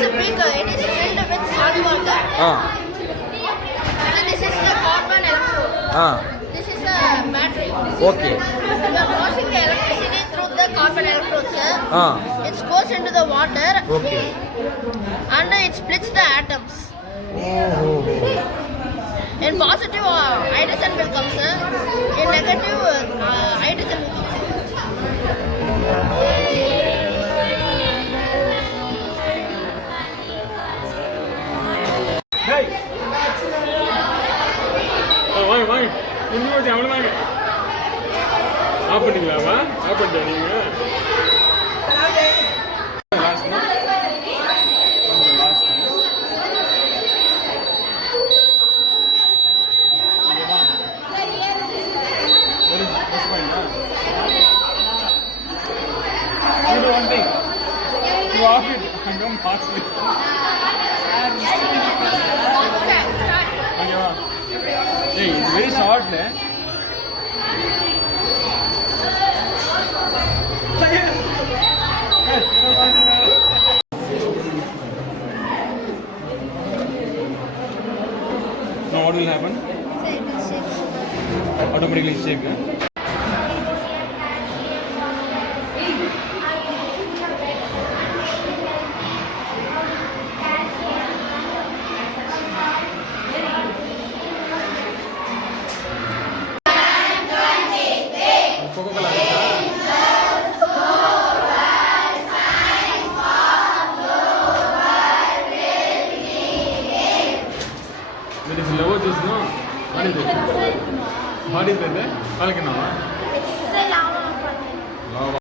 is a beaker. It is filled with salt water. So this is the carbon electrode. This is a battery. Okay. We are passing the electricity through the carbon electrodes. It goes into the water. Okay. And it splits the atoms. In positive, hydrogen will come, sir. In negative, hydrogen will come. Hey! வாங்க இன்னும் கொஞ்சம் அவ்வளோ வாங்க of பண்ணிக்கலாமா of பண்ணிட்டேன் நீங்கள் one thing. You off it. I don't pass it. Okay, wow. Hey, it's very short, eh? Now what will happen? Automatically shake. Coca-Cola. That is lower juice, no? What is it? What is it?